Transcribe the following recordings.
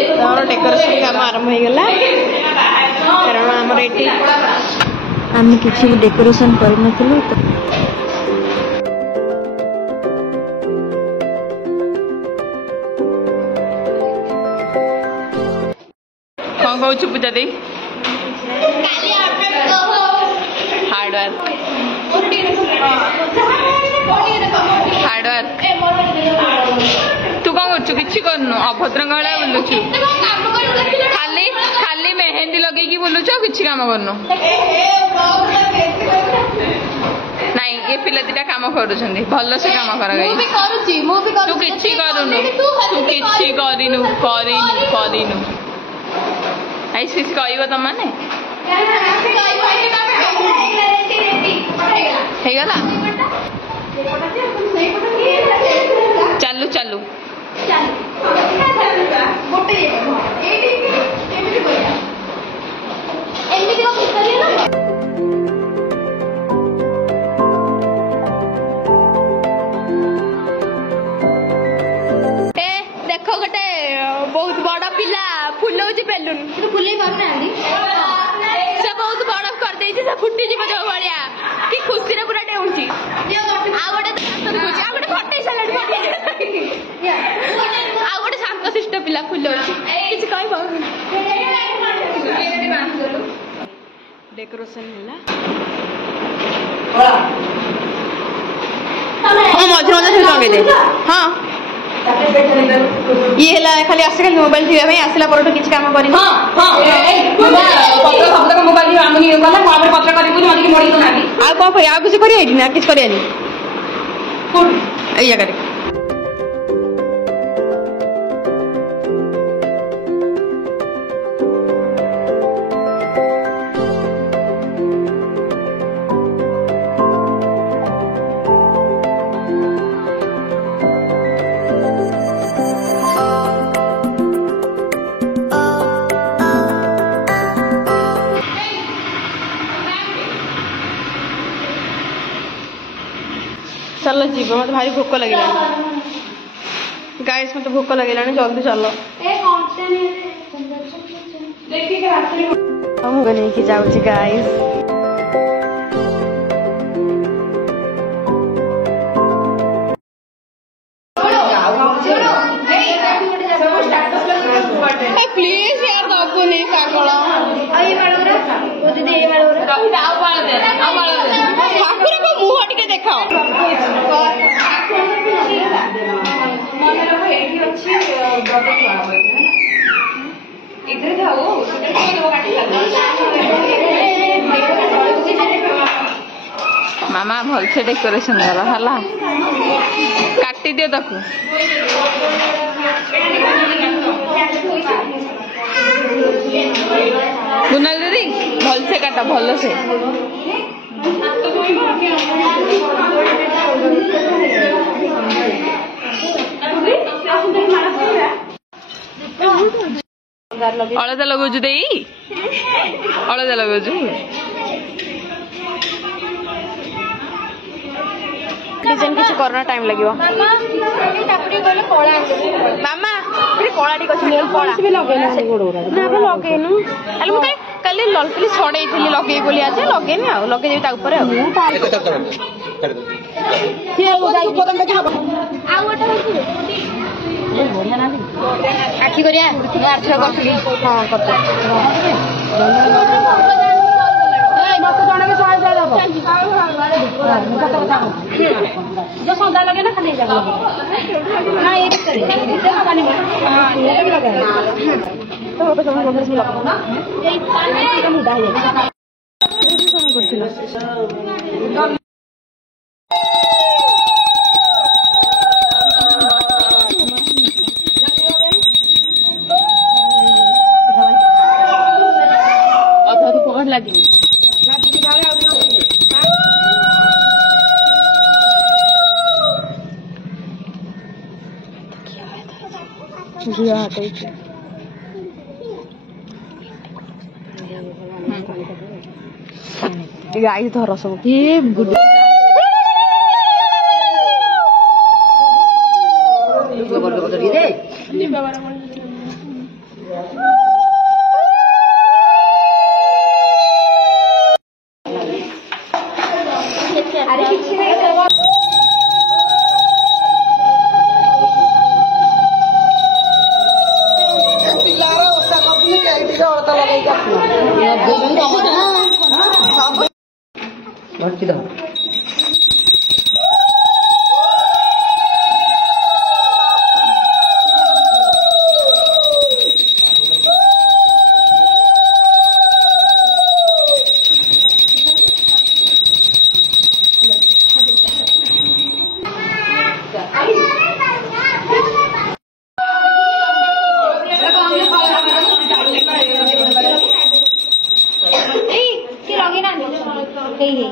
Decoration काम आरंभ हो गला कारण आमर एटी आम किसी डेकोरेशन करन कौन कहूँ पूजा दी हार्डवेयर तू कौन कर कि अभद्रंगा बुलुचु खाली खाली मेहंदी लगे बुलुचु कि कम करनु नाई ये पिला दिटा काम करूछंदी भल से काम कर गई तू किछि करूनु तू किछि करिनु करिनु करिनु ऐसे किसी कहब तुम मैंने चलू चलू देखो गोटे बहुत बड़ा पिला फुलौची बेलून फुले से बहुत बड़ कर देछि से फुटी जीव जो भलिया कि खुशी रे पूरा डेउची आ गोटे फटे सालाड फटे आ गोटे शांत शिष्ट पिला फुलौची किछ कहबो डेकोरेशन होला हम मझे मझे से लगे दे हां ये हला खाली आसे खाली मोबाइल थी भाई आसला पर किछ काम करी हां हां पत्र शब्द का मोबाइल आमनी गला माबे पत्र करी बुझ मारी मोड़ी तो नागी आ को भाई आ कुछ करी आइडी ना किछ करी आनी कोड ए जगह रे चलो जीव मत भारी भोक लगे गाइस मत भोक लगे जल्दी चलो हम नहीं जाऊँ गाइस प्लीज यार दबो नहीं पागल ठाकुर को मुह टिके देखाओ मामा भल से डेकोरेशन कर हला काटी दियो ताकू गुनाल दीदी भल से काटा भल से अलदा लगुचु दे अलदा लगुचु डिजाइन किसी करना टाइम लगियो मामा कला टी अच्छी कला ना लगेनु अरे मुझे कल ललपली छड़े लगे बोली आज लगे लगे आखि करिया जो सौदा लगे ना खाली जगह ना ये पकड़ लगी गाई धर सब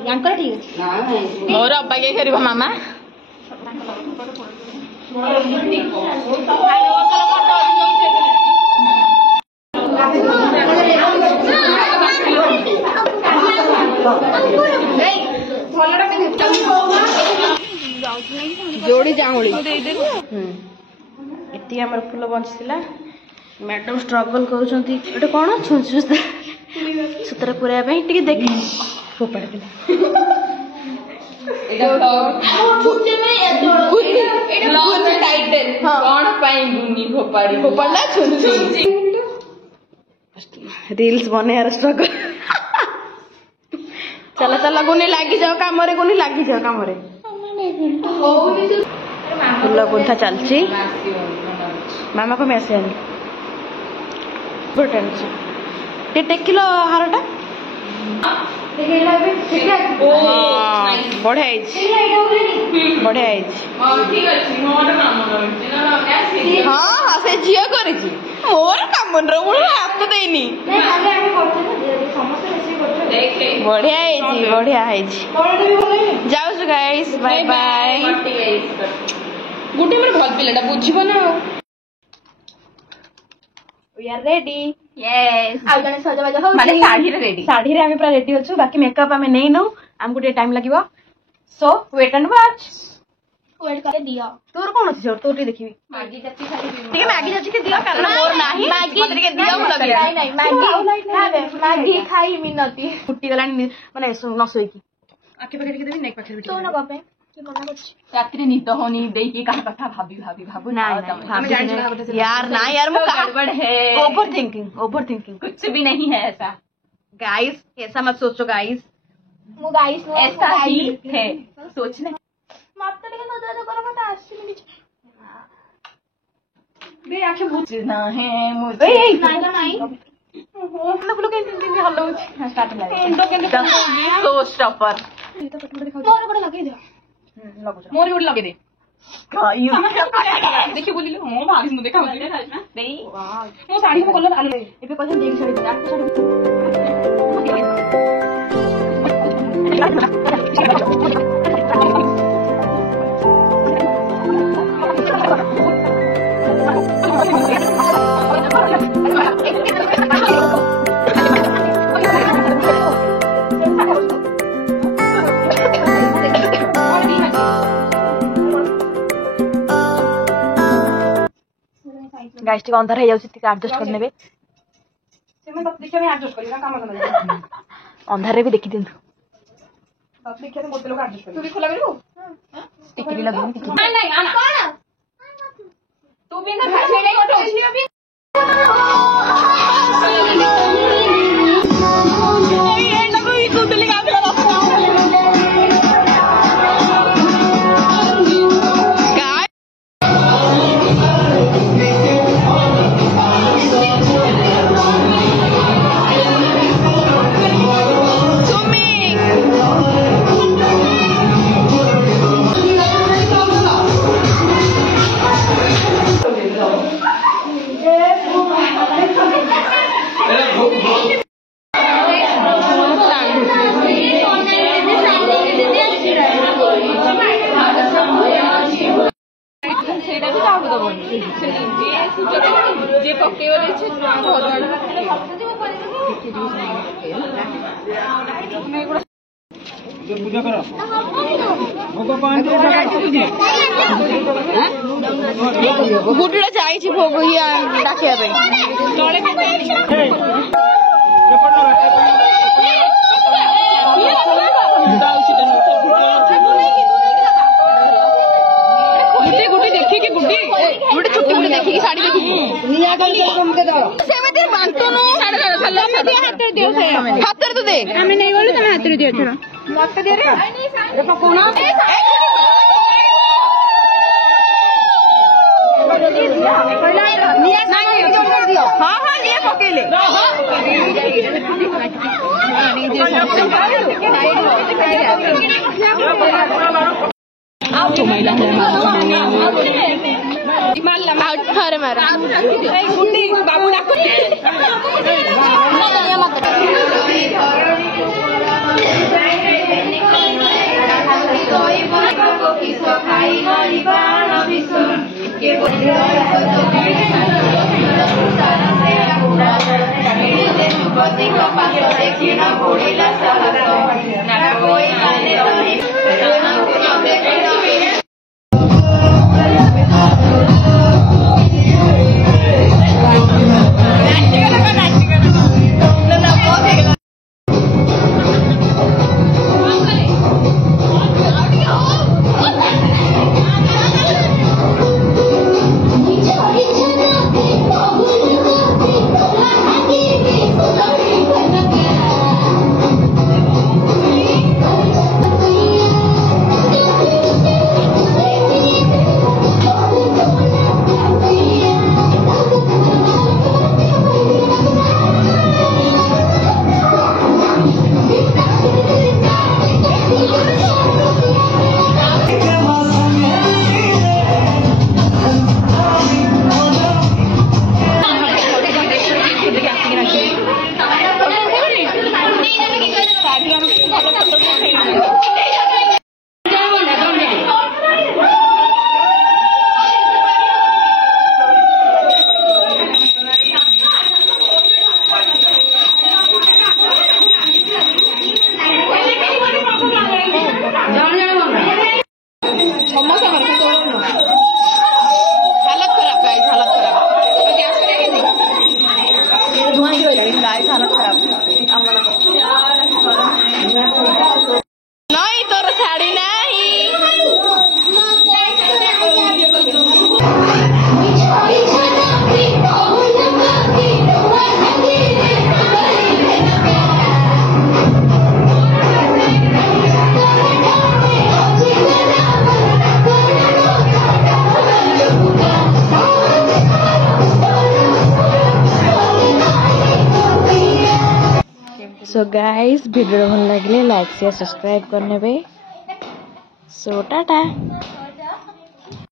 यानकर ठीक है मोर अब्बा के करिबो मामा जोड़ी जांगुली एति हमर फूल बंचला मैडम स्ट्रगल करूछंती एटा कोन सुतरा पुराया पे टिके देख फोपाड़ दिला एटा छुट्टे में एटा लॉन्ग टाइटल कोन पाई गुनी फोपाड़ला छुंची रील्स बने यार स्ट्रगल चला चला गुनी लागी जाओ काम रे गुनी लागी जाओ काम रे फूल गुंथा चलची मामा को मैसेज आनी टेकिल हारटा बढ़िया हाँ हाँ से झील कर मोर काम हाथ देनी बढ़िया बढ़िया जाऊँ गाइस बाय बाय गुटी मेरे भल पिलाटा बुझिबो ना वी आर रेडी यस आ जने सजबाज हो माने साड़ी रे रेडी साड़ी रे हम पूरा रेडी होछु बाकी मेकअप हमें नहीं नो हमको टे टाइम लागिवो so wait and watch wait करे दियो तोर कोन अछि तोर टे देखिबी मैगी जच्ची खाली ठीक है मैगी जच्ची के दियो कारण मोर नाही मैगी के दियो लगे नहीं मैगी खाई मिनती फुटी गलानी माने न सोई की आके पकड़ के देबी नेक पकड़ बिटी तो न गपे रात्रि निद होनी देकी कहा कथा भाभी ना यार ना यार वो गड़बड़ है ओवर थिंकिंग कुछ भी नहीं है ऐसा गाइस ऐसा मत सोचो गाइस वो गाइस ऐसा ही है सोचने मापता लेकिन तो करो मत आशी मिली बे आंखें बुझना है मुझे नहीं लोग के दिन हल्लो स्टार्ट लगे सो स्टॉपर ये तो पटपट दिखाओ मोर बड़ा लगे दे मोर गुड लगे दे देखिए बोली हो भाभी मु देखा देई मो साड़ी में कलर आले एबे कहन देख साड़ी बिना गाइस टिक अंधार हो जाउछि टिक एडजस्ट कर नेबे से मैं देखिए मैं एडजस्ट करी ना काम करना अंधार रे भी देखि दिनु बाप देखिए तो मोते लोग एडजस्ट कर तू भी खोला करू हां टिक भी लगो टिक नहीं आना कोन तू भी ना खासे नहीं उठो ये ना कोई तू दिल का जे पक्के वाले छे बहुत बड़ा पूजा करो भगवान गुटड़ा जाई छी भोग या डाकिया पे तळे के गुटी देखी कि गुटी गुटी छुट्टी गुटी देखी कि साड़ी देखी निया गली हमके दो सेमेते बांटो नो सेमेते हाथ रे दियो से हाथ रे तो दे हमें नहीं बोलू तुम हाथ रे दियो थोड़ा मत दे रे देखो कोना निया नहीं दियो हां हां निया पकेले आउट महिला आउट हर मारा गुंडी बाबू डाको नहीं तोर शाड़ी नहीं सो गाइस वीडियो भल लगे लाइक शेयर सब्सक्राइब करने सो टाटा।